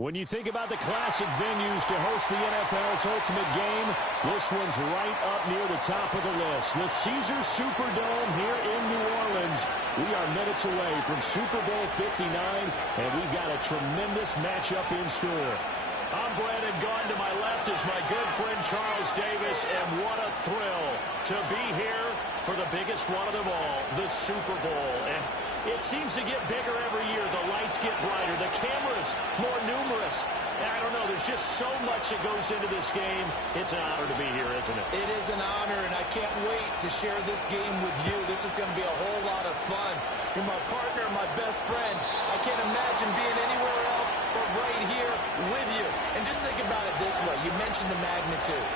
When you think about the classic venues to host the NFL's ultimate game, this one's right up near the top of the list. The Caesars Superdome here in New Orleans. We are minutes away from Super Bowl 59, and we've got a tremendous matchup in store. I'm Brandon Gaudin. To my left is my good friend Charles Davis, and what a thrill to be here for the biggest one of them all, the Super Bowl. And it seems to get bigger every year. The lights get brighter. The cameras more numerous. I don't know. There's just so much that goes into this game. It's an honor to be here, isn't it? It is an honor, and I can't wait to share this game with you. This is going to be a whole lot of fun. You're my partner, my best friend. I can't imagine being anywhere else but right here with you. And just think about it this way. You mentioned the magnitude.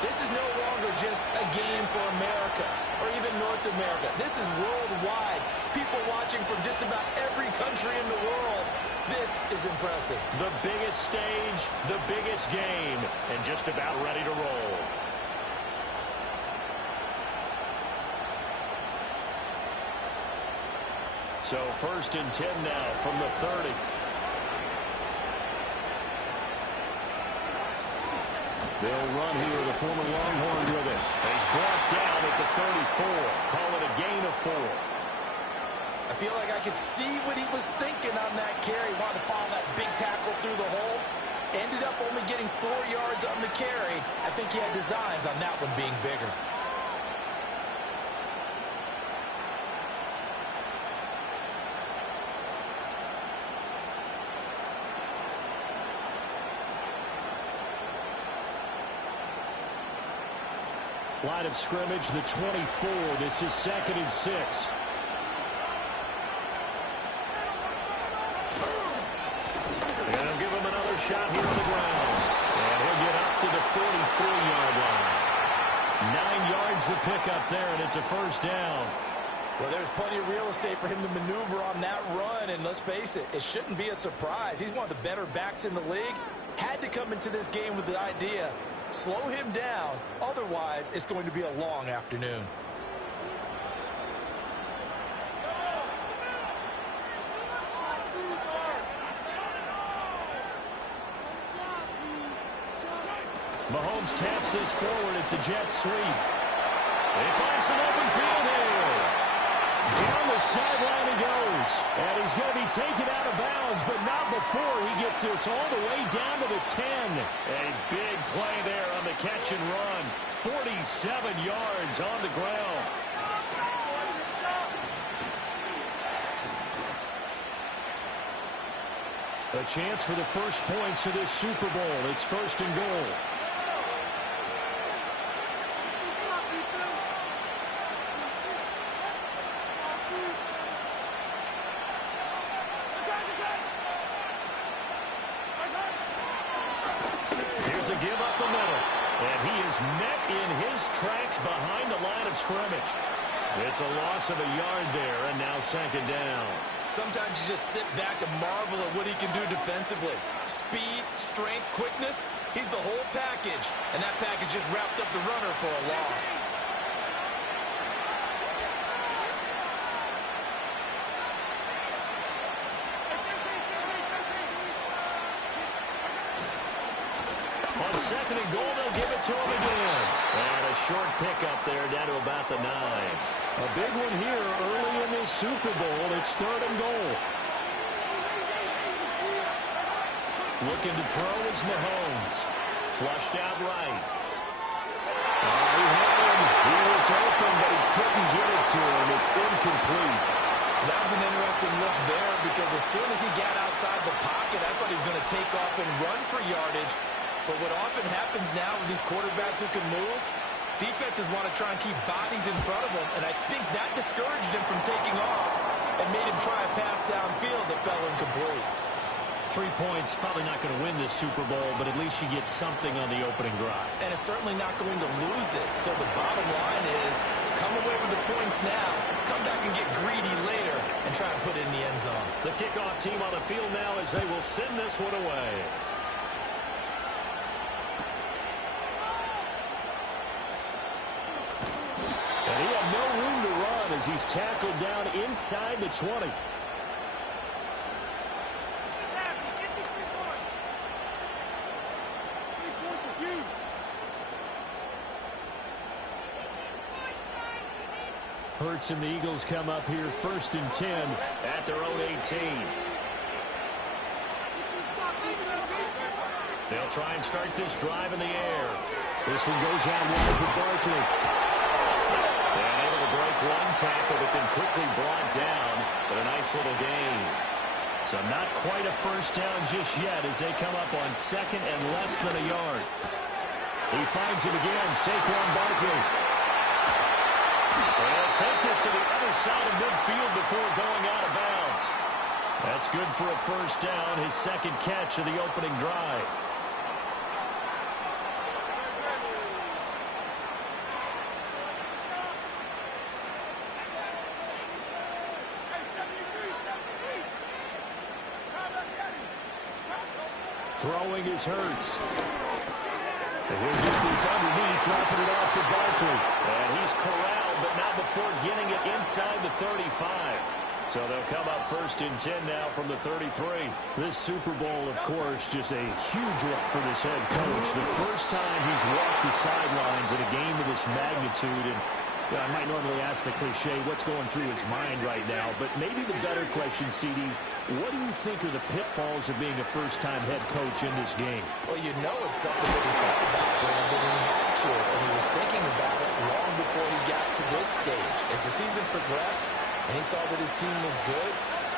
This is no longer just a game for America or even North America. This is worldwide. People watching from just about every country in the world. This is impressive. The biggest stage, the biggest game, and just about ready to roll. So 1st and 10 now from the 30. They'll run here, the former Longhorn with it. He's brought down at the 34. Call it a gain of 4. I feel like I could see what he was thinking on that carry. Wanted to follow that big tackle through the hole. Ended up only getting 4 yards on the carry. I think he had designs on that one being bigger. Line of scrimmage, the 24. This is 2nd and 6. And they'll give him another shot here on the ground. And he'll get up to the 43-yard line. 9 yards to pick up there, and it's a 1st down. Well, there's plenty of real estate for him to maneuver on that run, and let's face it, it shouldn't be a surprise. He's one of the better backs in the league. Had to come into this game with the idea, slow him down, otherwise it's going to be a long afternoon. Mahomes taps this forward. It's a jet sweep. They find some open field here. Down the sideline he goes. And he's going to be taken out of bounds, but not before he gets this all the way down to the 10. A big play there on the catch and run. 47 yards on the ground. A chance for the first points of this Super Bowl. It's 1st and goal. Give up the middle, and he is met in his tracks behind the line of scrimmage. It's a loss of a yard there, and now 2nd down. Sometimes you just sit back and marvel at what he can do defensively. Speed, strength, quickness, he's the whole package, and that package just wrapped up the runner for a loss. On 2nd and goal, they'll give it to him again. And a short pickup there down to about the 9. A big one here early in this Super Bowl. It's 3rd and goal. Looking to throw is Mahomes. Flushed out right. He had him. He was open, but he couldn't get it to him. It's incomplete. That was an interesting look there because as soon as he got outside the pocket, I thought he was going to take off and run for yardage. But what often happens now with these quarterbacks who can move, defenses want to try and keep bodies in front of them, and I think that discouraged him from taking off and made him try a pass downfield that fell incomplete. 3 points, probably not going to win this Super Bowl, but at least you get something on the opening drive. And it's certainly not going to lose it. So the bottom line is, come away with the points now, come back and get greedy later, and try and put it in the end zone. The kickoff team on the field now as they will send this one away. And he had no room to run as he's tackled down inside the 20. Hurts and the Eagles come up here 1st and 10 at their own 18. They'll try and start this drive in the air. This one goes out wide for Barkley. And able to break one tackle, but then quickly brought down. But a nice little gain. So not quite a first down just yet as they come up on 2nd and less than a yard. He finds him again, Saquon Barkley. And he'll take this to the other side of midfield before going out of bounds. That's good for a first down, his 2nd catch of the opening drive. Throwing is Hurts. And he'll get this underneath, dropping it off for Barkley. And he's corralled, but not before getting it inside the 35. So they'll come up 1st and 10 now from the 33. This Super Bowl, of course, just a huge one for this head coach. The first time he's walked the sidelines in a game of this magnitude. And I might normally ask the cliche, what's going through his mind right now? But maybe the better question, CD, what do you think are the pitfalls of being a first-time head coach in this game? Well, you know it's something that he thought about, Brandon, and he had to. And he was thinking about it long before he got to this stage. As the season progressed and he saw that his team was good,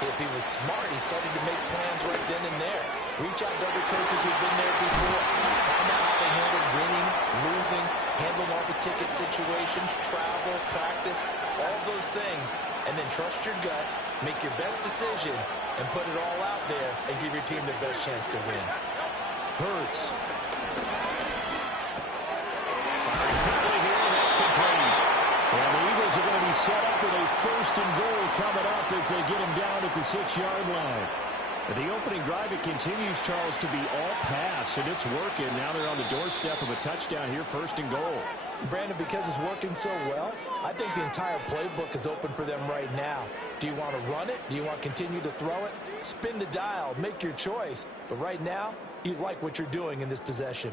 if he was smart, he started to make plans right then and there. Reach out to other coaches who've been there before. Find out how they handle winning, losing, handle all the ticket situations, travel, practice, all those things. And then trust your gut, make your best decision, and put it all out there and give your team the best chance to win. Hurts. Firing quickly here, and that's complete. And the Eagles are going to be set up with a 1st and goal coming up as they get him down at the 6-yard line. The opening drive, it continues, Charles, to be all pass, and it's working. Now they're on the doorstep of a touchdown here, 1st and goal. Brandon, because it's working so well, I think the entire playbook is open for them right now. Do you want to run it? Do you want to continue to throw it? Spin the dial, make your choice. But right now, you like what you're doing in this possession.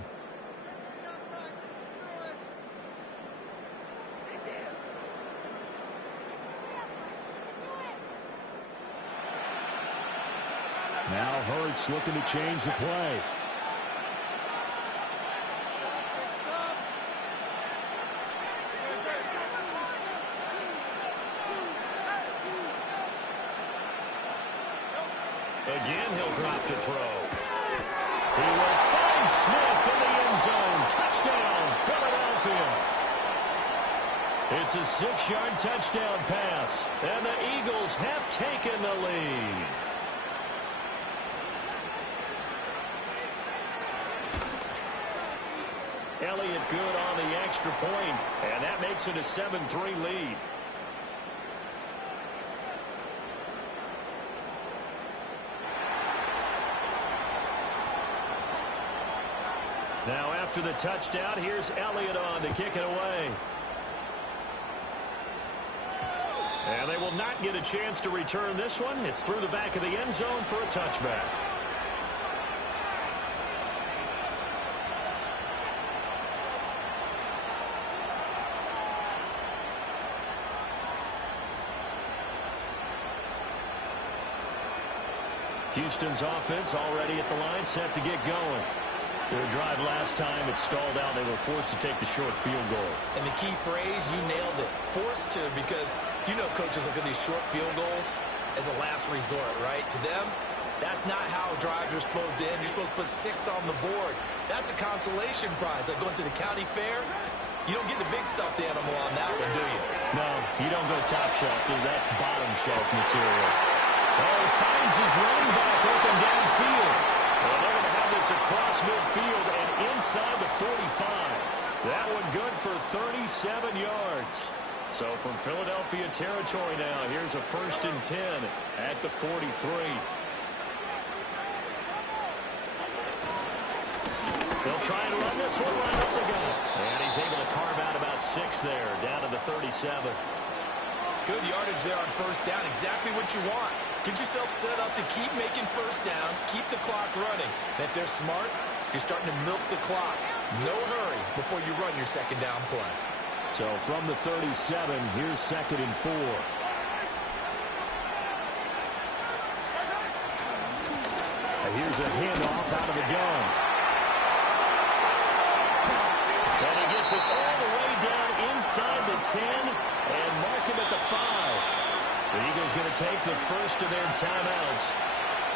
Now Hurts looking to change the play. Again, he'll drop to throw. He will find Smith in the end zone. Touchdown, Philadelphia. It's a 6-yard touchdown pass, and the Eagles have taken the lead. Elliott good on the extra point, and that makes it a 7-3 lead. Now after the touchdown, here's Elliott on to kick it away. And they will not get a chance to return this one. It's through the back of the end zone for a touchback. Houston's offense already at the line, set to get going. Their drive last time, it stalled out. They were forced to take the short field goal. And the key phrase, you nailed it. Forced to, because you know coaches look at these short field goals as a last resort, right? To them, that's not how drives are supposed to end. You're supposed to put 6 on the board. That's a consolation prize. Like going to the county fair, you don't get the big stuffed animal on that one, do you? No, you don't go top shelf, dude. That's bottom shelf material. Oh, finds his running back open downfield. Well, they're going to have this across midfield and inside the 45. That one good for 37 yards. So from Philadelphia territory now, here's a 1st and 10 at the 43. They'll try and run this one right up the gut. And he's able to carve out about 6 there, down to the 37. Good yardage there on 1st down. Exactly what you want. Get yourself set up to keep making 1st downs, keep the clock running. And if they're smart, you're starting to milk the clock. No hurry before you run your 2nd down play. So from the 37, here's 2nd and 4. And here's a handoff out of the gun. And he gets it all the way down inside the 10 and mark him at the 5. The Eagles going to take the first of their timeouts.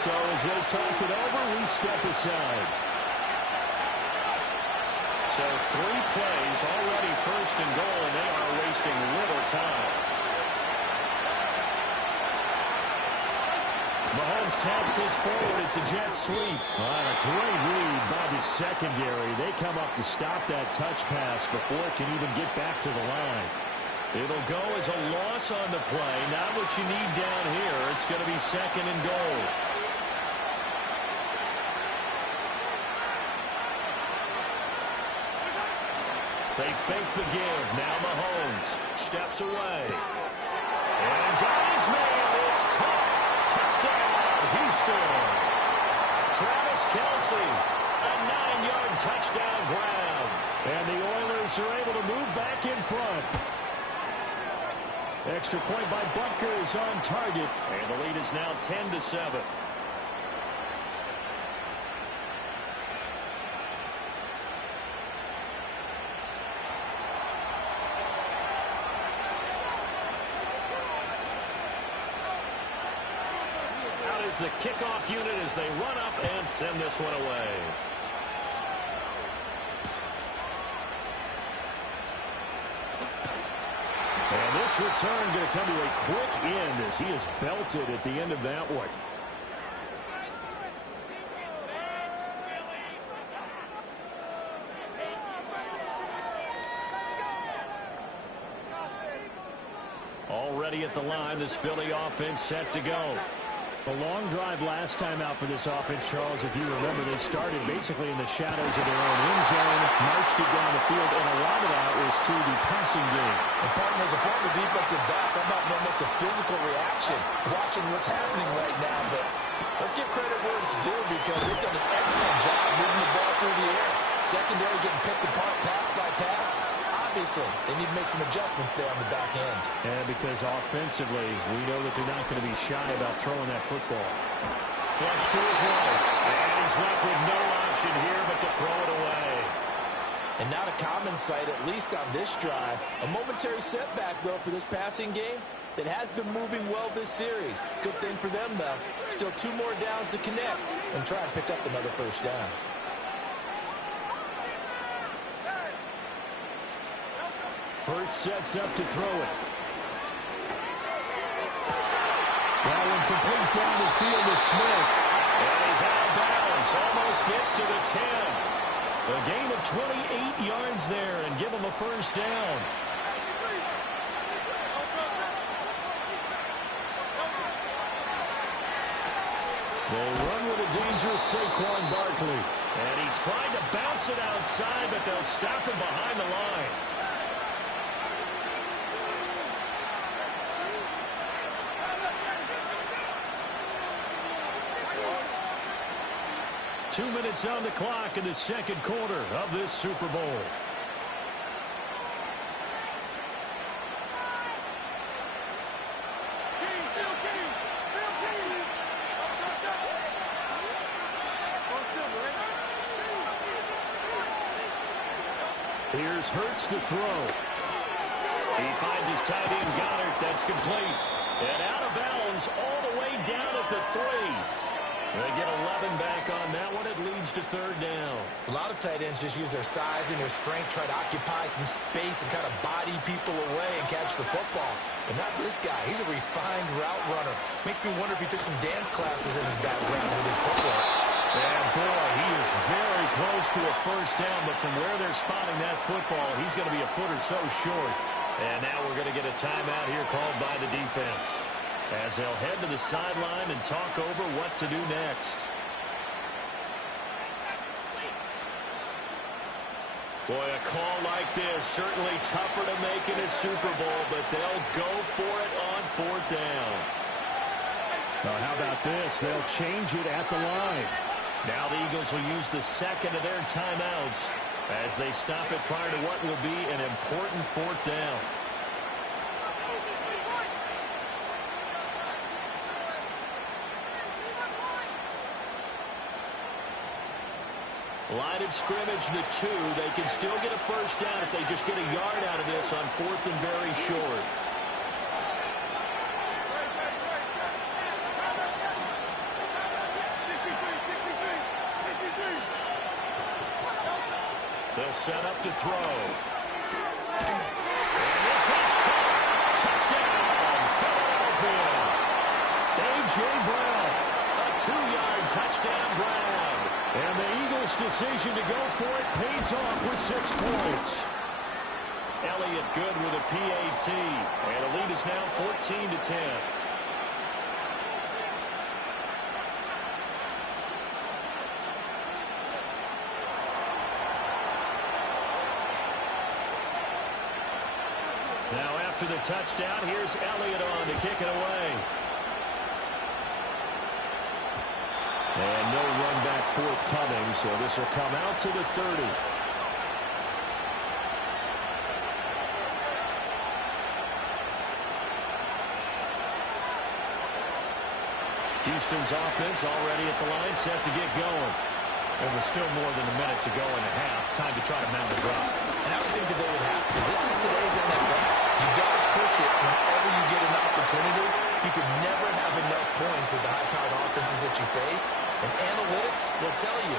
So as they talk it over, we step aside. So 3 plays, already 1st and goal, and they are wasting little time. Mahomes taps this forward. It's a jet sweep. A great read by the secondary. They come up to stop that touch pass before it can even get back to the line. It'll go as a loss on the play. Not what you need down here. It's going to be 2nd and goal. They fake the give. Now Mahomes steps away. And got his man. It's caught. Touchdown, Houston. Travis Kelce, a 9-yard touchdown grab. And the Oilers are able to move back in front. Extra point by Butker is on target. And the lead is now 10-7. The kickoff unit as they run up and send this one away. And this return going to come to a quick end as he is belted at the end of that one. Already at the line, this Philly offense set to go. A long drive last time out for this offense, Charles. If you remember, they started basically in the shadows of their own end zone, marched it down the field, and a lot of that was through the passing game. And partner, as a former defensive back, I'm not almost a physical reaction watching what's happening right now. But let's give credit where it's due because they've done an excellent job moving the ball through the air. Secondary getting picked apart pass by pass. Obviously, they need to make some adjustments there on the back end. And because offensively, we know that they're not going to be shy about throwing that football. Flush to his right. And he's left with no option here but to throw it away. And not a common sight, at least on this drive. A momentary setback, though, for this passing game that has been moving well this series. Good thing for them, though. Still 2 more downs to connect and try and pick up another first down. Hurts sets up to throw it. That one complete down the field to Smith. And he's out of bounds. Almost gets to the 10. A gain of 28 yards there and give him a first down. They run with a dangerous Saquon Barkley. And he tried to bounce it outside, but they'll stop him behind the line. 2 minutes on the clock in the second quarter of this Super Bowl. Here's Hurts to throw. He finds his tight end Goddard. That's complete. And out of bounds all the way down at the 3. They get 11 back on that one. It leads to third down. A lot of tight ends just use their size and their strength, try to occupy some space and kind of body people away and catch the football. But not this guy. He's a refined route runner. Makes me wonder if he took some dance classes in his background with his football. And boy, he is very close to a first down, but from where they're spotting that football, he's going to be a foot or so short. And now we're going to get a timeout here called by the defense, as they'll head to the sideline and talk over what to do next. Boy, a call like this, certainly tougher to make in a Super Bowl, but they'll go for it on fourth down. Well, how about this? They'll change it at the line. Now the Eagles will use the second of their timeouts as they stop it prior to what will be an important fourth down. Line of scrimmage, the 2. They can still get a first down if they just get a yard out of this on fourth and very short. They'll set up to throw. And this is caught. Touchdown, Philadelphia. A.J. Brown, a 2-yard touchdown grab. And the Eagles' decision to go for it pays off with 6 points. Elliott good with a PAT. And the lead is now 14-10. Now after the touchdown, here's Elliott on to kick it away. And no run back forthcoming, so this will come out to the 30. Houston's offense already at the line, set to get going. And there's still more than a minute to go in the half. Time to try to mount a drop. And I would think that they would have to. This is today's NFL. You got to push it whenever you get an opportunity. You could never have enough points with the high-powered offenses that you face. And analytics will tell you,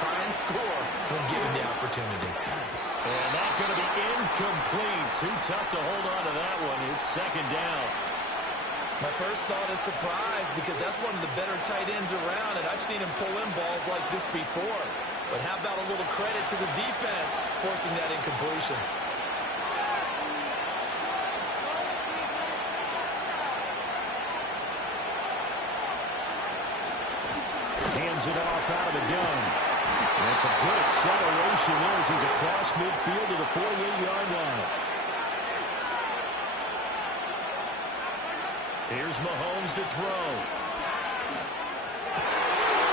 try and score when given the opportunity. And that's going to be incomplete. Too tough to hold on to that one. It's second down. My first thought is surprise, because that's one of the better tight ends around, and I've seen him pull in balls like this before. But how about a little credit to the defense forcing that incompletion? Hands it off out of the gun. And it's a good acceleration there as he's across midfield to the 48-yard line. Here's Mahomes to throw.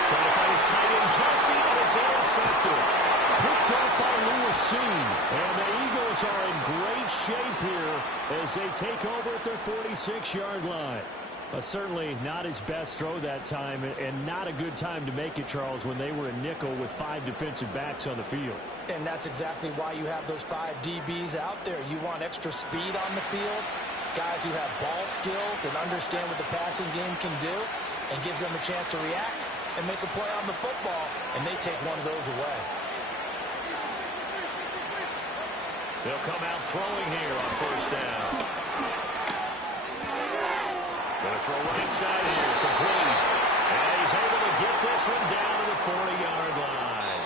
Trying to find his tight end, Kelsey, and it's intercepted. Picked up by Lewis-Seen. And the Eagles are in great shape here as they take over at their 46-yard line. Certainly not his best throw that time, and not a good time to make it, Charles, when they were in nickel with 5 defensive backs on the field. And that's exactly why you have those 5 DBs out there. You want extra speed on the field, guys who have ball skills and understand what the passing game can do, and gives them a chance to react and make a play on the football, and they take one of those away. They'll come out throwing here on first down. Going to throw right side here, complete. And he's able to get this one down to the 40-yard line.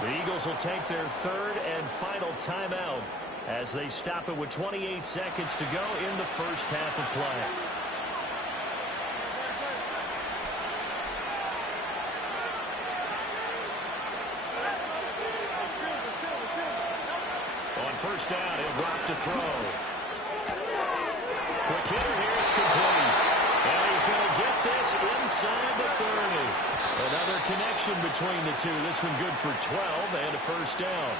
The Eagles will take their third and final timeout as they stop it with 28 seconds to go in the first half of play. On first down, he'll drop to throw. Quick hitter here, it's complete. And he's going to get this inside the 30. Another connection between the two. This one good for 12 and a first down.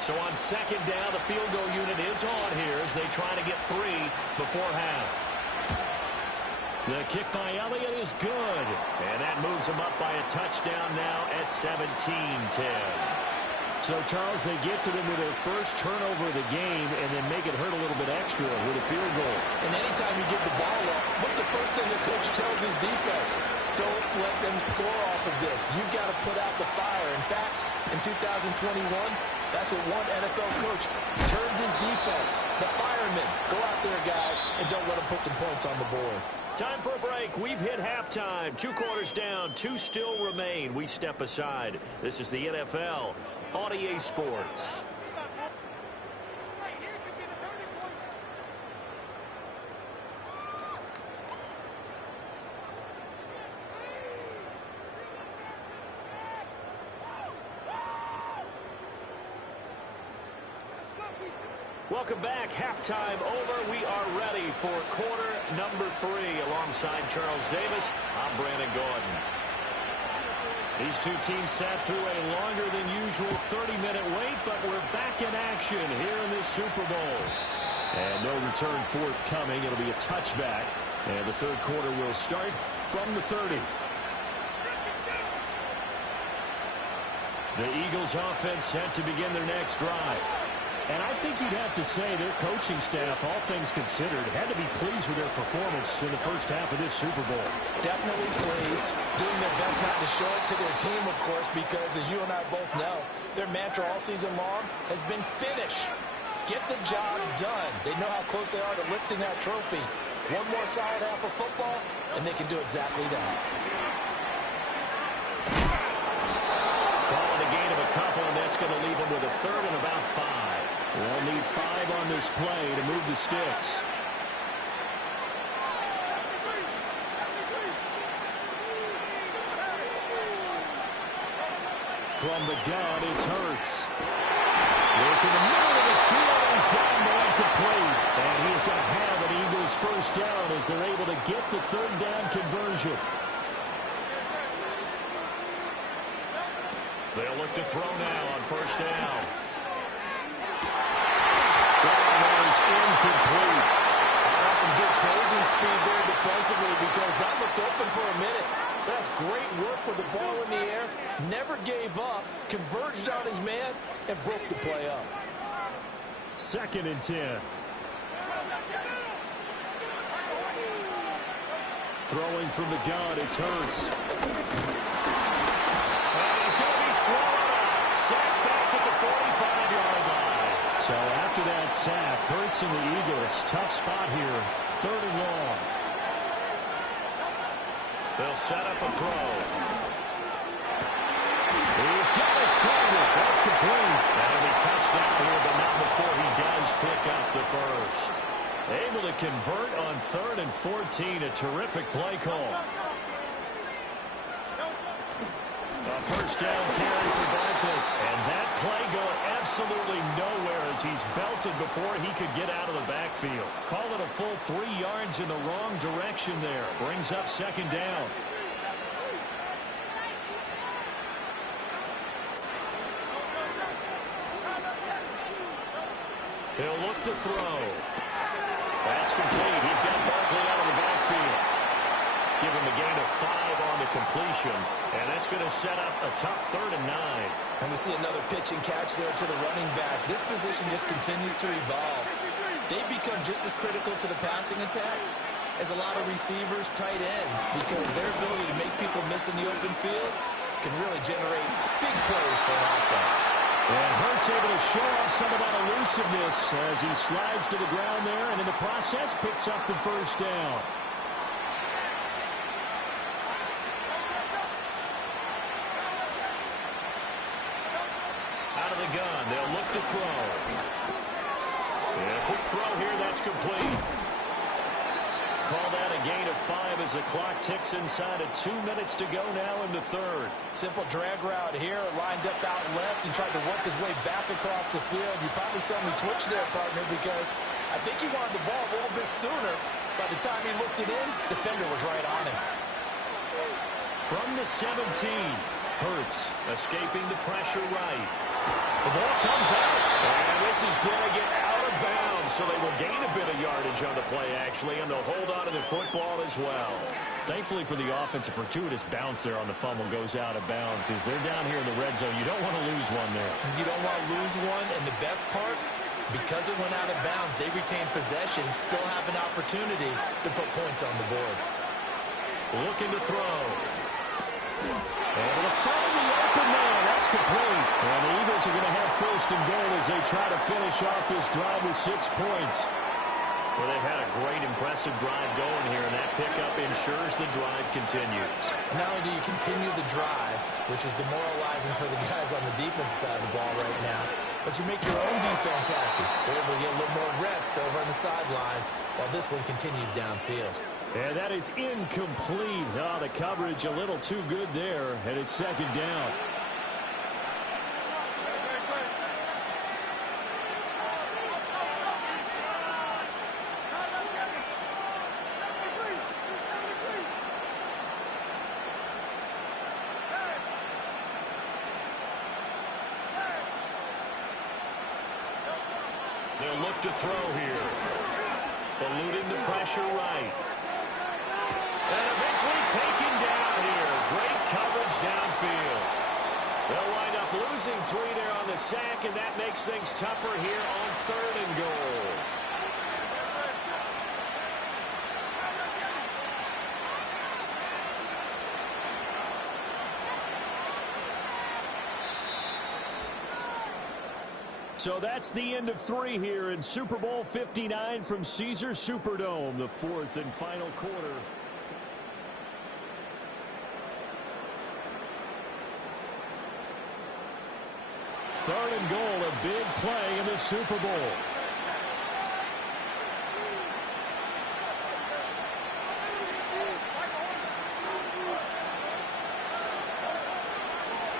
So on second down, the field goal unit is on here as they try to get 3 before half. The kick by Elliott is good. And that moves him up by a touchdown now at 17-10. So, Charles, they get to them with their first turnover of the game and then make it hurt a little bit extra with a field goal. And anytime you give the ball up, what's the first thing the coach tells his defense? Don't let them score off of this. You've got to put out the fire. In fact, in 2021, that's what one NFL coach termed his defense. The firemen. Go out there, guys, and don't let them put some points on the board. Time for a break. We've hit halftime. 2 quarters down. 2 still remain. We step aside. This is the NFL on EA Sports. Welcome back. Halftime over. We are ready for quarter number 3 alongside Charles Davis. I'm Brandon Gordon. These two teams sat through a longer than usual 30-minute wait, but we're back in action here in this Super Bowl. And no return forthcoming. It'll be a touchback. And the third quarter will start from the 30. The Eagles offense set to begin their next drive. And I think you'd have to say their coaching staff, all things considered, had to be pleased with their performance in the first half of this Super Bowl. Definitely pleased. Doing their best not to show it to their team, of course, because as you and I both know, their mantra all season long has been finish. Get the job done. They know how close they are to lifting that trophy. One more solid half of football, and they can do exactly that. Calling a gain of a couple, and that's going to leave them with a third and about 5. They'll need 5 on this play to move the sticks. From the gun, it's Hurts. Working the middle of the field, he's got him incomplete. And he's going to have an Eagles first down as they're able to get the third down conversion. They'll look to throw now on first down. That is incomplete. That's some good closing speed there defensively because that looked open for a minute. That's great work with the ball in the air. Never gave up, converged on his man, and broke the play up. 2nd and 10. Throwing from the gun, it's Hurts. And he's going to be swallowed up. Sacked back at the 45-yard line. So after that sack, Hurts and the Eagles, tough spot here. 3rd and long. They'll set up a throw. He's got his target. That's complete. That'll be touchdown here, but not before he does pick up the first. Able to convert on 3rd and 14. A terrific play call. A first down carry for Barkley. And that play going absolutely nowhere as he's belted before he could get out of the backfield. Call it a full 3 yards in the wrong direction there. Brings up 2nd down. He'll look to throw. That's complete. He's got Barkley out of the backfield. Give him a gain of 5 on the completion. And that's going to set up a tough 3rd and 9. And we see another pitch and catch there to the running back. This position just continues to evolve. They become just as critical to the passing attack as a lot of receivers, tight ends, because their ability to make people miss in the open field can really generate big plays for an offense. And Hurts able to show off some of that elusiveness as he slides to the ground there, and in the process picks up the first down. Out of the gun, they'll look to throw. And a quick throw here, that's complete. Call that a gain of 5 as the clock ticks inside of 2 minutes to go now in the 3rd. Simple drag route here, lined up out left and tried to work his way back across the field. You probably saw me twitch there, partner, because I think he wanted the ball a little bit sooner. By the time he looked it in, defender was right on him. From the 17, Hurts escaping the pressure right. The ball comes out, and this is going to get out of bounds, so they will gain a bit of yardage on the play, actually, and they'll hold on to the football as well. Thankfully for the offense, a fortuitous bounce there on the fumble goes out of bounds because they're down here in the red zone. You don't want to lose one there. You don't want to lose one, and the best part, because it went out of bounds, they retain possession, still have an opportunity to put points on the board. Looking to throw. Able to find the open man. That's complete. And the Eagles are going to have 1st and goal as they try to finish off this drive with 6 points. Well, they've had a great, impressive drive going here, and that pickup ensures the drive continues. And not only do you continue the drive, which is demoralizing for the guys on the defensive side of the ball right now, but you make your own defense happy. They're able to get a little more rest over on the sidelines while this one continues downfield. And that is incomplete. Oh, the coverage a little too good there, and it's 2nd down. to throw here. Eluding the pressure right. And eventually taken down here. Great coverage downfield. They'll wind up losing 3 there on the sack, and that makes things tougher here on 3rd and goal. So that's the end of 3 here in Super Bowl 59 from Caesars Superdome, the 4th and final quarter. Third and goal, a big play in the Super Bowl.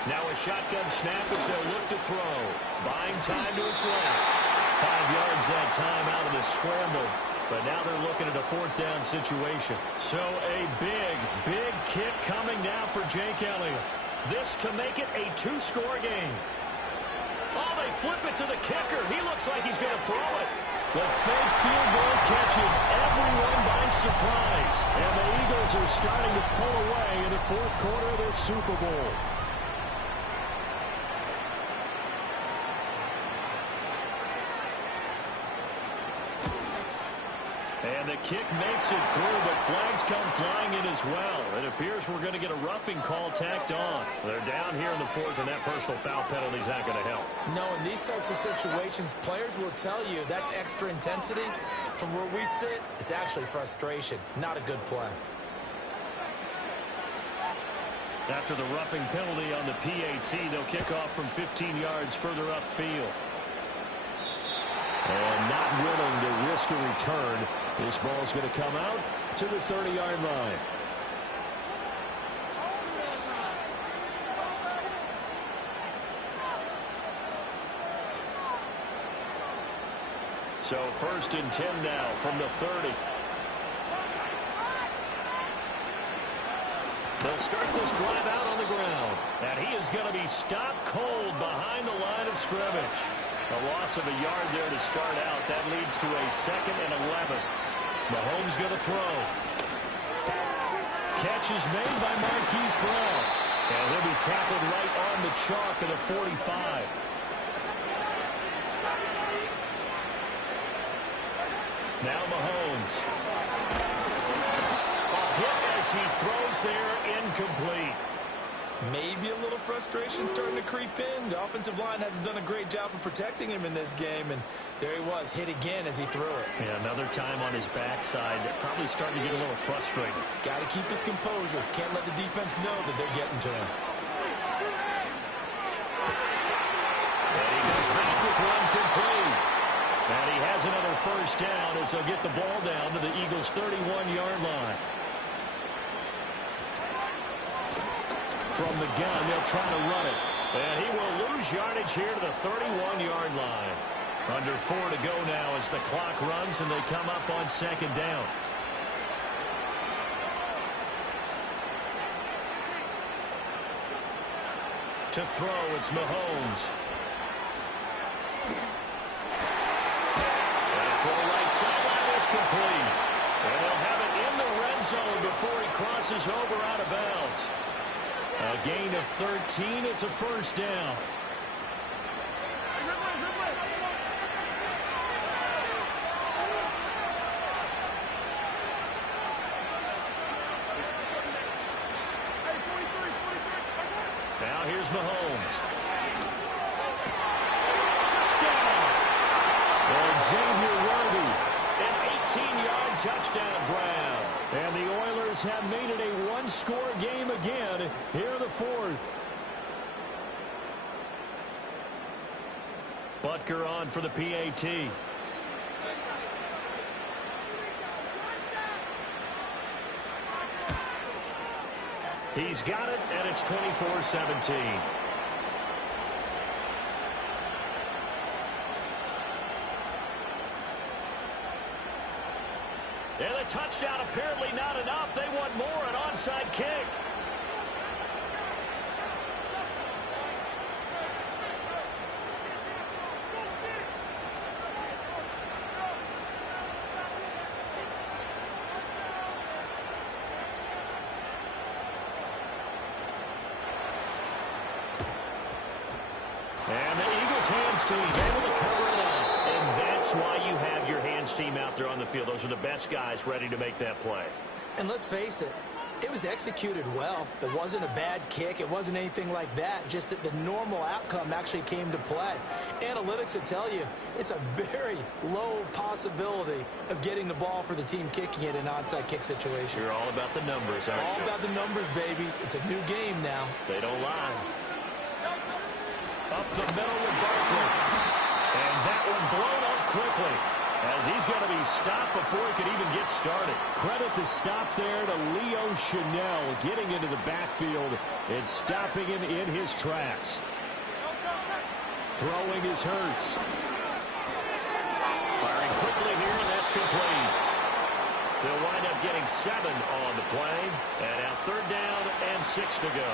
Now a shotgun snap as they'll look to throw. Buying time to his left. 5 yards that time out of the scramble. But now they're looking at a 4th down situation. So a big kick coming now for Jake Elliott. This to make it a 2-score game. Oh, they flip it to the kicker. He looks like he's going to throw it. The fake field goal catches everyone by surprise. And the Eagles are starting to pull away in the 4th quarter of this Super Bowl. And the kick makes it through, but flags come flying in as well. It appears we're going to get a roughing call tacked on. They're down here in the 4th, and that personal foul penalty is not going to help. No, in these types of situations, players will tell you that's extra intensity. From where we sit, it's actually frustration, not a good play. After the roughing penalty on the PAT, they'll kick off from 15 yards further upfield. And not willing to risk a return. This ball's going to come out to the 30-yard line. So 1st and 10 now from the 30. They'll start this drive out on the ground. And he is going to be stopped cold behind the line of scrimmage. A loss of a yard there to start out. That leads to a 2nd and 11. Mahomes going to throw. Catch is made by Marquise Brown. And he'll be tackled right on the chalk at the 45. Now Mahomes. A hit as he throws there, incomplete. Maybe a little frustration starting to creep in. The offensive line hasn't done a great job of protecting him in this game, and there he was, hit again as he threw it. Yeah, another time on his backside. They're probably starting to get a little frustrated. Got to keep his composure. Can't let the defense know that they're getting to him. And he goes back with one complete. And he has another 1st down as they'll get the ball down to the Eagles' 31-yard line. From the gun, they'll try to run it. And he will lose yardage here to the 31-yard line. Under 4 to go now as the clock runs and they come up on 2nd down. To throw, it's Mahomes. And a throw right sideline is complete. And they'll have it in the red zone before he crosses over out of bounds. A gain of 13. It's a 1st down. Now here's Mahomes. Touchdown! And Xavier Worthy, an 18-yard touchdown grab. And the Oilers have made it a 1-score game again here in the 4th. Butker on for the PAT. He's got it, and it's 24-17. And the touchdown apparently not enough. They want more, an onside kick. his hands team, able to cover it up. And that's why you have your hands team out there on the field. Those are the best guys ready to make that play. And let's face it, it was executed well. It wasn't a bad kick. It wasn't anything like that. Just that the normal outcome actually came to play. Analytics will tell you it's a very low possibility of getting the ball for the team kicking it in an onside kick situation. You're all about the numbers, aren't you? All about the numbers, baby. It's a new game now. They don't lie. Up the middle with Barkley. And that one blown up quickly, as he's going to be stopped before he could even get started. Credit the stop there to Leo Chanel, getting into the backfield and stopping him in his tracks. Throwing is Hurts. Firing quickly here, and that's complete. They'll wind up getting 7 on the play. And now 3rd down and 6 to go.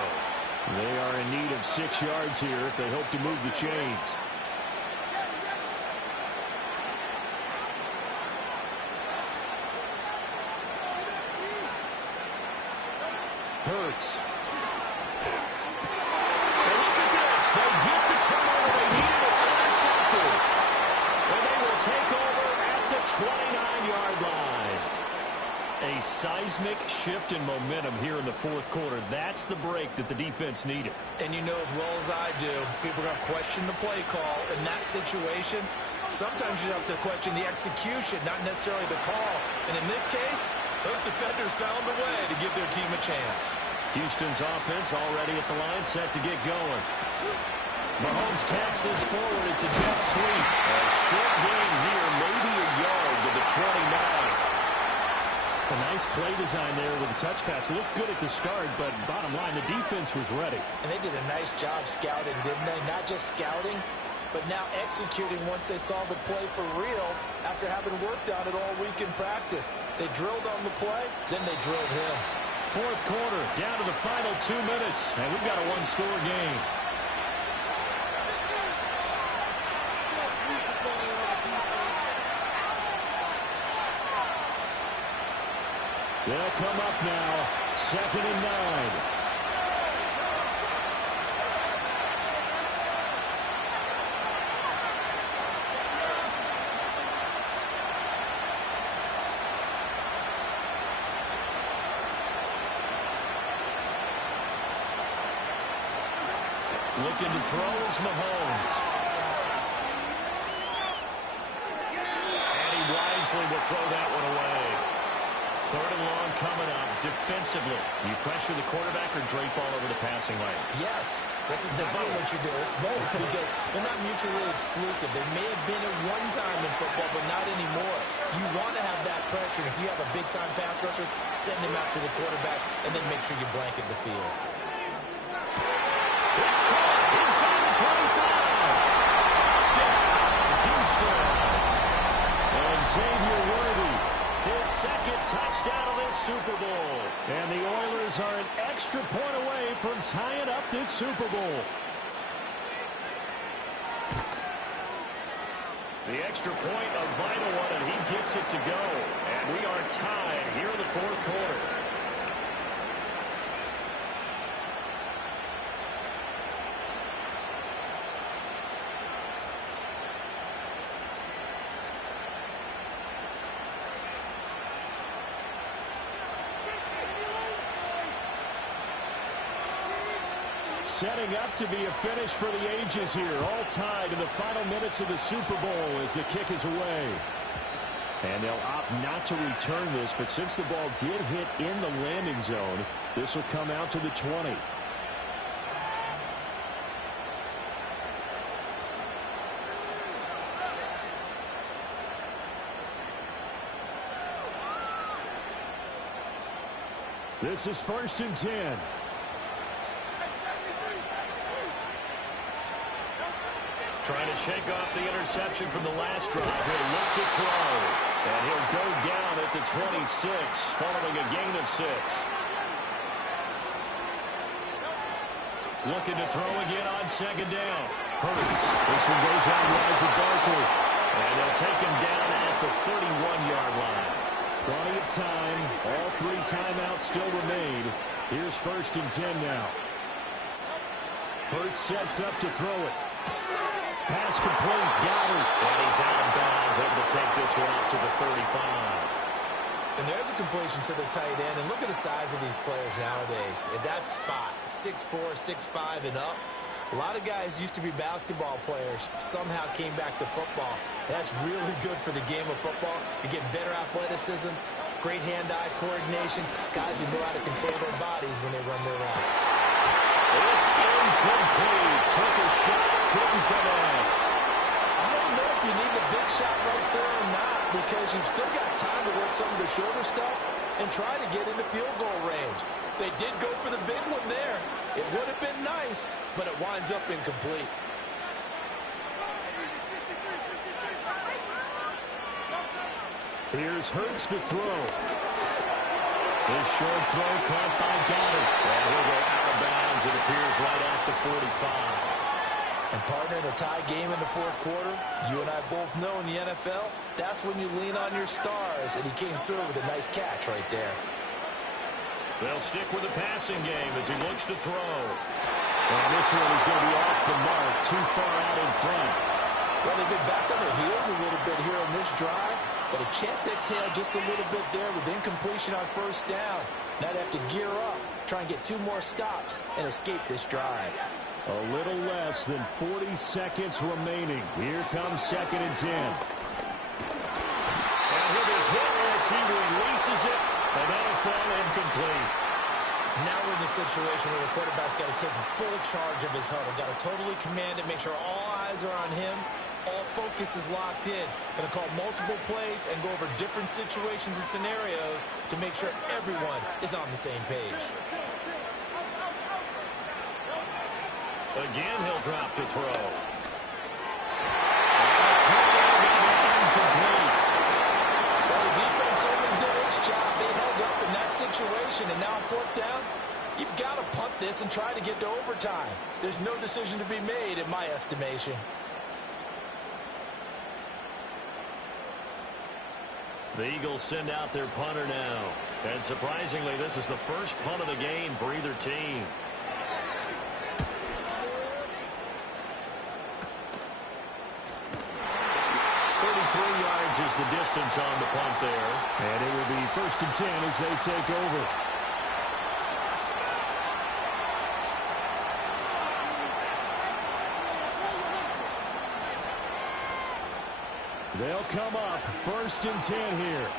They are in need of 6 yards here if they hope to move the chains. Hurts. And look at this. They get the turnover they needed. It's intercepted. And they will take over at the 29-yard line. A seismic shift in momentum here in the 4th quarter. That's the break that the defense needed. And you know as well as I do, people are going to question the play call in that situation. Sometimes you have to question the execution, not necessarily the call. And in this case, those defenders found a way to give their team a chance. Houston's offense already at the line, set to get going. Mahomes takes this forward. It's a jet sweep. A short gain here, maybe a yard to the 29. A nice play design there with a touch pass. Looked good at the start, but bottom line, the defense was ready. And they did a nice job scouting, didn't they? Not just scouting, but now executing once they saw the play for real after having worked on it all week in practice. They drilled on the play, then they drilled him. 4th quarter, down to the final 2 minutes, and we've got a 1-score game. They'll come up now, 2nd and 9. Looking to throw is Mahomes. And he wisely will throw that one away. 3rd and long coming up. Defensively, you pressure the quarterback or drape all over the passing lane? Yes, that's exactly what you do. It's both because they're not mutually exclusive. They may have been at one time in football, but not anymore. You want to have that pressure. If you have a big-time pass rusher, send him after the quarterback, and then make sure you blanket the field. It's caught inside the 25. Touchdown, Houston. And Xavier Worthy, his 2nd touchdown of this Super Bowl. And the Oilers are an extra point away from tying up this Super Bowl. The extra point, a vital one, and he gets it to go. And we are tied here in the 4th quarter. Setting up to be a finish for the ages here. All tied in the final minutes of the Super Bowl as the kick is away. And they'll opt not to return this, but since the ball did hit in the landing zone, this will come out to the 20. This is 1st and 10. Trying to shake off the interception from the last drive. He'll look to throw. And he'll go down at the 26 following a gain of 6. Looking to throw again on 2nd down. Hurts. This one goes out wide with Barkley. And they'll take him down at the 31-yard line. Plenty of time. All 3 timeouts still remain. Here's 1st and 10 now. Hurts sets up to throw it. pass complete. Got it. And he's out of bounds, able to take this one up to the 35. And there's a completion to the tight end. And look at the size of these players nowadays. At that spot, 6'4", 6'5", and up. A lot of guys used to be basketball players, somehow came back to football. That's really good for the game of football. You get better athleticism, great hand-eye coordination, guys who know how to control their bodies when they run their routes. It's incomplete. Took a shot, couldn't connect. I don't know if you need the big shot right there or not, because you've still got time to work some of the shorter stuff and try to get into field goal range. They did go for the big one there. It would have been nice, but it winds up incomplete. Here's Hurts to throw. His short throw caught by Goddard. And he'll go out of bounds. It appears right at the 45. And partner, in a tie game in the fourth quarter, you and I both know in the NFL, that's when you lean on your stars, and he came through with a nice catch right there. They'll stick with the passing game as he looks to throw. And this one is going to be off the mark, too far out in front. Well, they've been back on their heels a little bit here on this drive, but a chance to exhale just a little bit there with incompletion on first down. Now they have to gear up, try and get 2 more stops, and escape this drive. A little less than 40 seconds remaining. Here comes 2nd and 10. And he'll be hit as he releases it. And that'll fall incomplete. Now we're in the situation where the quarterback's got to take full charge of his huddle. Got to totally command it, make sure all eyes are on him. All focus is locked in. Going to call multiple plays and go over different situations and scenarios to make sure everyone is on the same page. Again, he'll drop to throw. Situation, and now on 4th down, you've got to punt this and try to get to overtime. There's no decision to be made in my estimation. The Eagles send out their punter now. And surprisingly, this is the first punt of the game for either team. Is the distance on the punt there. And it will be 1st and 10 as they take over. They'll come up 1st and 10 here.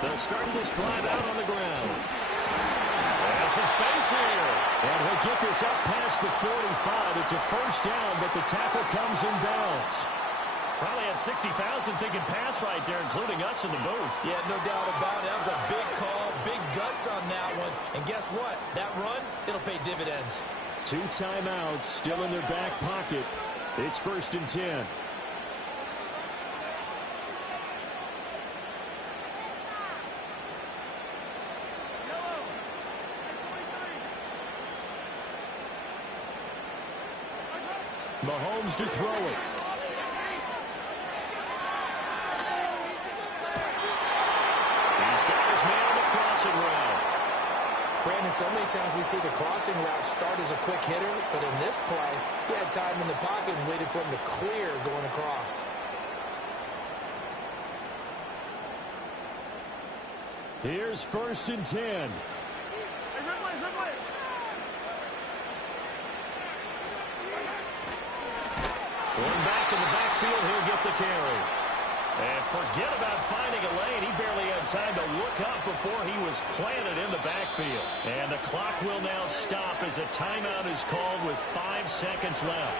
They'll start this drive out on the ground. Some space here. And he'll get this up past the 45. It's a 1st down, but the tackle comes in bounds. Probably had 60,000 thinking pass right there, including us in the booth. Yeah, no doubt about it. That was a big call, big guts on that one. And guess what? That run, it'll pay dividends. 2 timeouts still in their back pocket. It's 1st and 10. Mahomes to throw it. He's got his man on the crossing route. Brandon, so many times we see the crossing route start as a quick hitter, but in this play, he had time in the pocket and waited for him to clear going across. Here's 1st and 10. One back in the backfield, he'll get the carry. And forget about finding a lane. He barely had time to look up before he was planted in the backfield. And the clock will now stop as a timeout is called with 5 seconds left.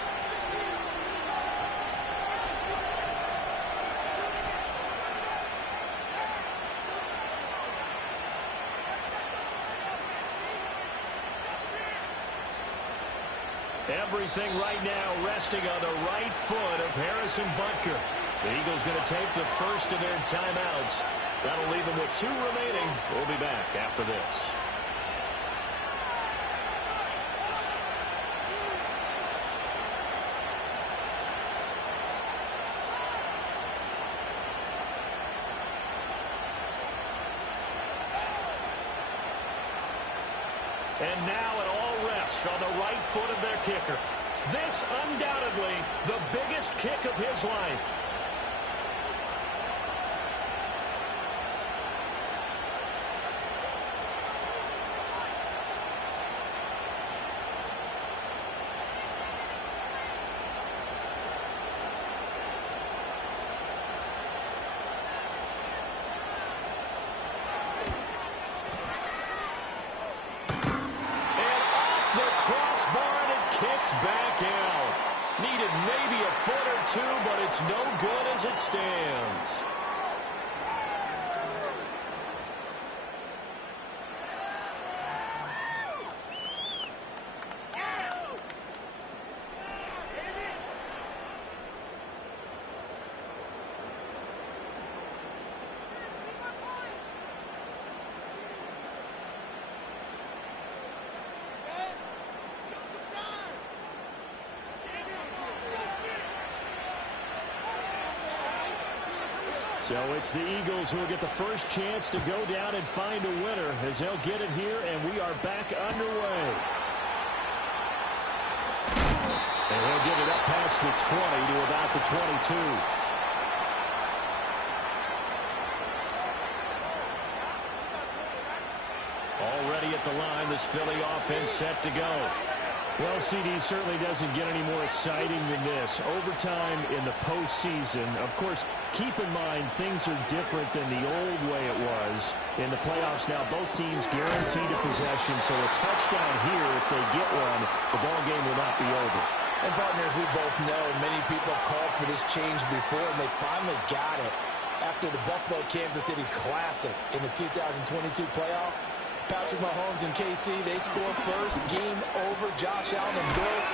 Everything right now resting on the right foot of Harrison Butker. The Eagles going to take the first of their timeouts. That'll leave them with 2 remaining. We'll be back after this. And now it all rests on the right foot of their kicker. This undoubtedly the biggest kick of his life. Back out. Needed maybe a foot or two, but it's no good as it stands. So it's the Eagles who will get the first chance to go down and find a winner as they'll get it here, and we are back underway. And he'll get it up past the 20 to about the 22. Already at the line, this Philly offense set to go. Well, CD certainly doesn't get any more exciting than this. Overtime in the postseason. Of course, keep in mind things are different than the old way it was. In the playoffs now, both teams guaranteed a possession, so a touchdown here, if they get one, the ball game will not be over. And partners, we both know many people have called for this change before, and they finally got it after the Buffalo-Kansas City Classic in the 2022 playoffs. Patrick Mahomes and KC, they score first. Game over. Josh Allen and Bills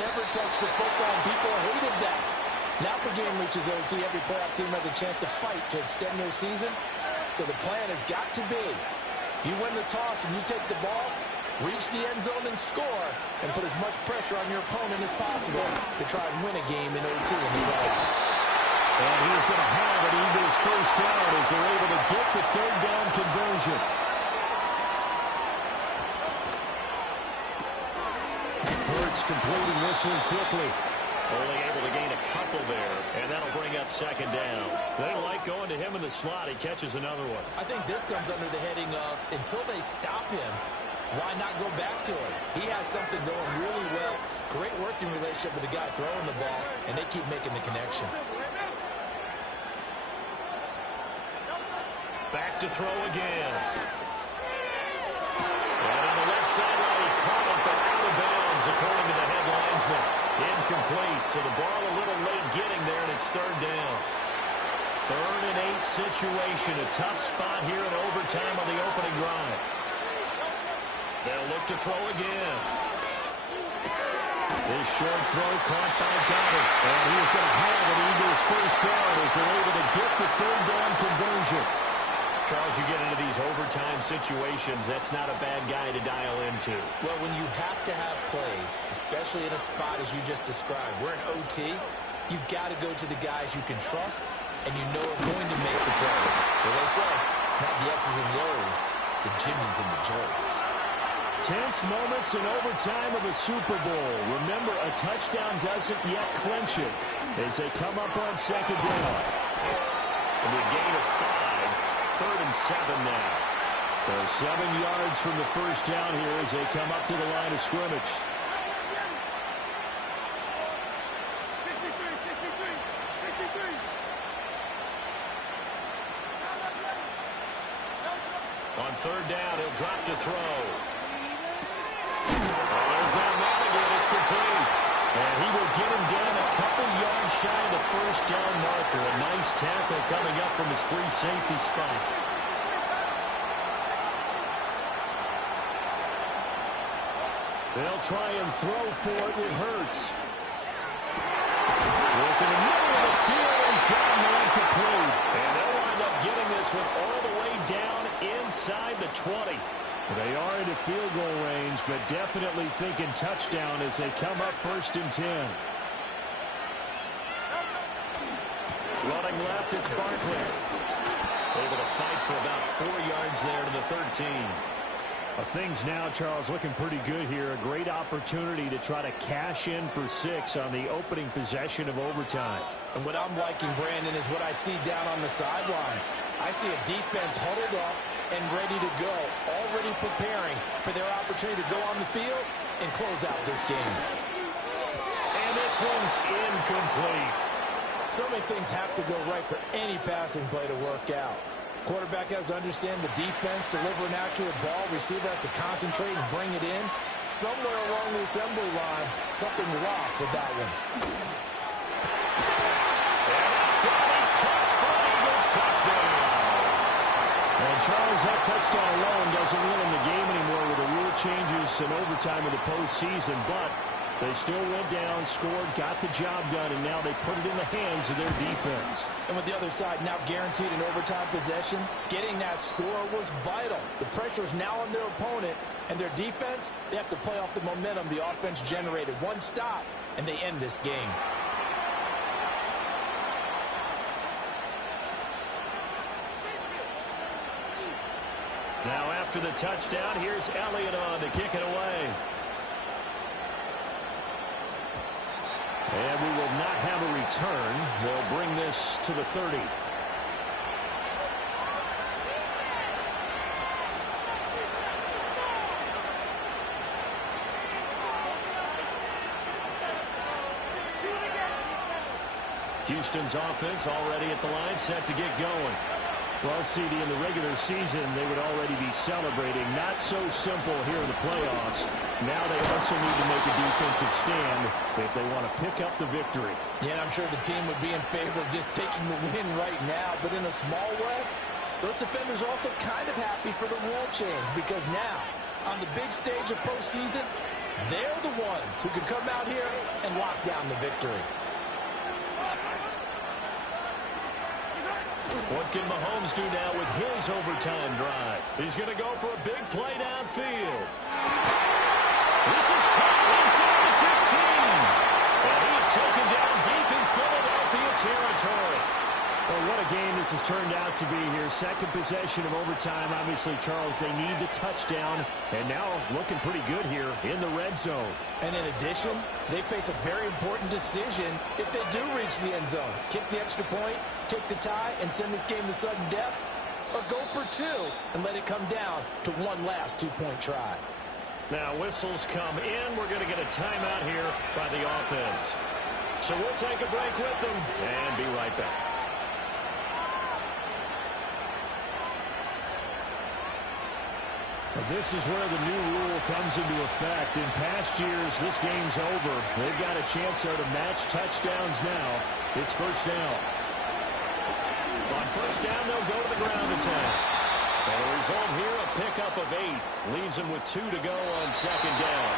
never touched the football, and people hated that. Now the game reaches OT. Every playoff team has a chance to fight to extend their season. So the plan has got to be, if you win the toss and you take the ball, reach the end zone and score, and put as much pressure on your opponent as possible to try and win a game in OT in the playoffs. And he's going to have an Eagles first down as they're able to get the third down conversion. Completing this one quickly. Only able to gain a couple there, and that'll bring up second down. They don't like going to him in the slot. He catches another one. I think this comes under the heading of, until they stop him, why not go back to him? He has something going really well. Great working relationship with the guy throwing the ball, and they keep making the connection. Back to throw again. And on the left sideline, he caught it, but out of bounds, according to the head linesman. Incomplete, so the ball a little late getting there, and it's third down. 3rd and 8 situation, a tough spot here in overtime on the opening drive. They'll look to throw again. This short throw caught by Goddard, and he is going to have an Eagles first down as they're able to get the third down conversion. Charles, you get into these overtime situations, that's not a bad guy to dial into. Well, when you have to have plays, especially in a spot as you just described, we're in OT, you've got to go to the guys you can trust and you know are going to make the plays. Well, they say, it's not the X's and the O's, it's the Jimmies and the Joes. Tense moments in overtime of a Super Bowl. Remember, a touchdown doesn't yet clinch it as they come up on second down. And a gain of 5, 3rd and 7 now. So 7 yards from the first down here as they come up to the line of scrimmage. On third down, he'll drop to throw. There's that man again. It's complete. And he will get him down a couple yards shy of the first down marker. A nice tackle coming up from his free safety spot. They'll try and throw for it with Hurts. Look in the middle of the field. He's got him incomplete. And they'll wind up getting this one all the way down inside the 20. They are into field goal range, but definitely thinking touchdown as they come up 1st and 10. Running left, it's Barkley. Able to fight for about 4 yards there to the 13. Well, things now, Charles, looking pretty good here. A great opportunity to try to cash in for 6 on the opening possession of overtime. And what I'm liking, Brandon, is what I see down on the sidelines. I see a defense huddled up and ready to go, already preparing for their opportunity to go on the field and close out this game. And this one's incomplete. So many things have to go right for any passing play to work out. Quarterback has to understand the defense, deliver an accurate ball. Receiver has to concentrate and bring it in. Somewhere along the assembly line, something's off with that one. And it's going to be caught for Eagles touchdown. And Charles, that touchdown alone doesn't win in the game anymore with the rule changes and overtime in the postseason, but they still went down, scored, got the job done, and now they put it in the hands of their defense. And with the other side now guaranteed an overtime possession, getting that score was vital. The pressure is now on their opponent, and their defense, they have to play off the momentum the offense generated. One stop, and they end this game. Now after the touchdown, here's Elliott on to kick it away. And we will not have a return. They'll bring this to the 30. Houston's offense already at the line, set to get going. Well, CD, in the regular season, they would already be celebrating. Not so simple here in the playoffs. Now they also need to make a defensive stand if they want to pick up the victory. Yeah, and I'm sure the team would be in favor of just taking the win right now. But in a small way, those defenders are also kind of happy for the rule change, because now, on the big stage of postseason, they're the ones who can come out here and lock down the victory. What can Mahomes do now with his overtime drive? He's going to go for a big play downfield. This is caught inside the 15. And he's taken down deep in Philadelphia territory. Well, what a game this has turned out to be here. Second possession of overtime. Obviously, Charles, they need the touchdown. And now looking pretty good here in the red zone. And in addition, they face a very important decision if they do reach the end zone. Kick the extra point, take the tie, and send this game to sudden death, or go for 2 and let it come down to one last two-point try. Now whistles come in. We're going to get a timeout here by the offense. So we'll take a break with them and be right back. This is where the new rule comes into effect. In past years, this game's over. They've got a chance there to match touchdowns now. It's first down. On first down, they'll go to the ground attack. And the result here, a pickup of 8. Leaves them with 2 to go on second down.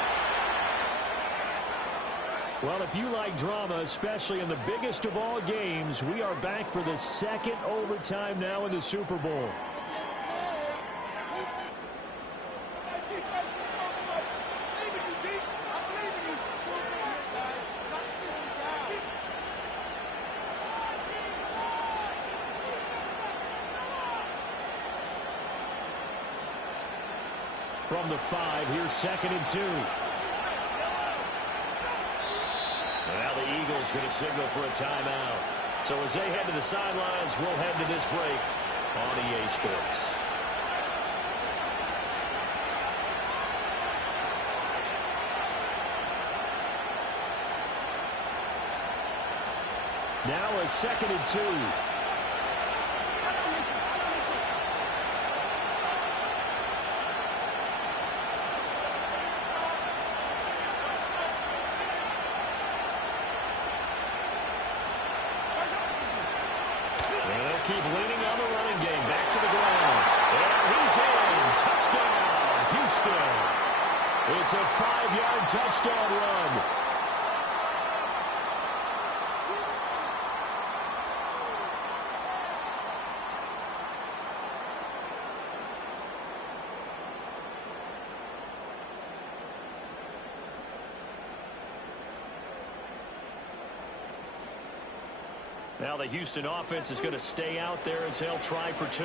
Well, if you like drama, especially in the biggest of all games, we are back for the second overtime now in the Super Bowl. From the 5, here's 2nd and 2. And now the Eagles going to signal for a timeout. So as they head to the sidelines, we'll head to this break on EA Sports. Now a 2nd and 2. Keep leaning on the running game. Back to the ground. And he's in. Touchdown, Houston. It's a 5-yard touchdown run. Now the Houston offense is going to stay out there as they'll try for 2.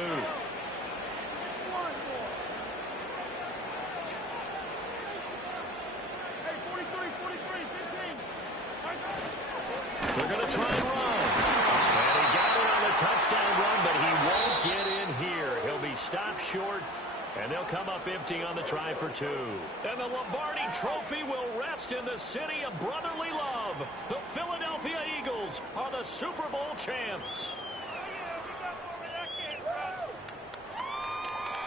They're going to try and run. And he got it on the touchdown run, but he won't get in here. He'll be stopped short, and they'll come up empty on the try for 2. And the Lombardi Trophy will rest in the city of brotherly love. The Philadelphia Eagles are the Super Bowl champs.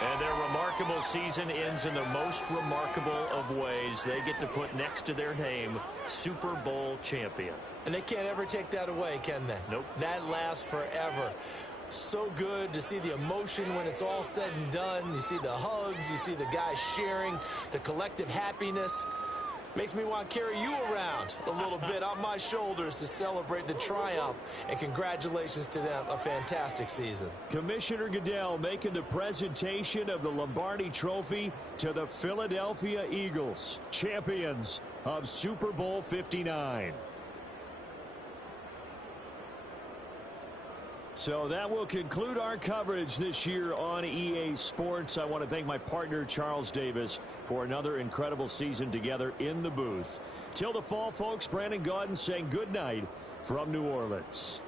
And their remarkable season ends in the most remarkable of ways. They get to put next to their name, Super Bowl champion. And they can't ever take that away, can they? Nope. That lasts forever. So good to see the emotion when it's all said and done. You see the hugs, you see the guys sharing, the collective happiness. Makes me want to carry you around a little bit on my shoulders to celebrate the triumph. And congratulations to them. A fantastic season. Commissioner Goodell making the presentation of the Lombardi Trophy to the Philadelphia Eagles, champions of Super Bowl 59. So that will conclude our coverage this year on EA Sports. I want to thank my partner, Charles Davis, for another incredible season together in the booth. Till the fall, folks, Brandon Gaudin saying good night from New Orleans.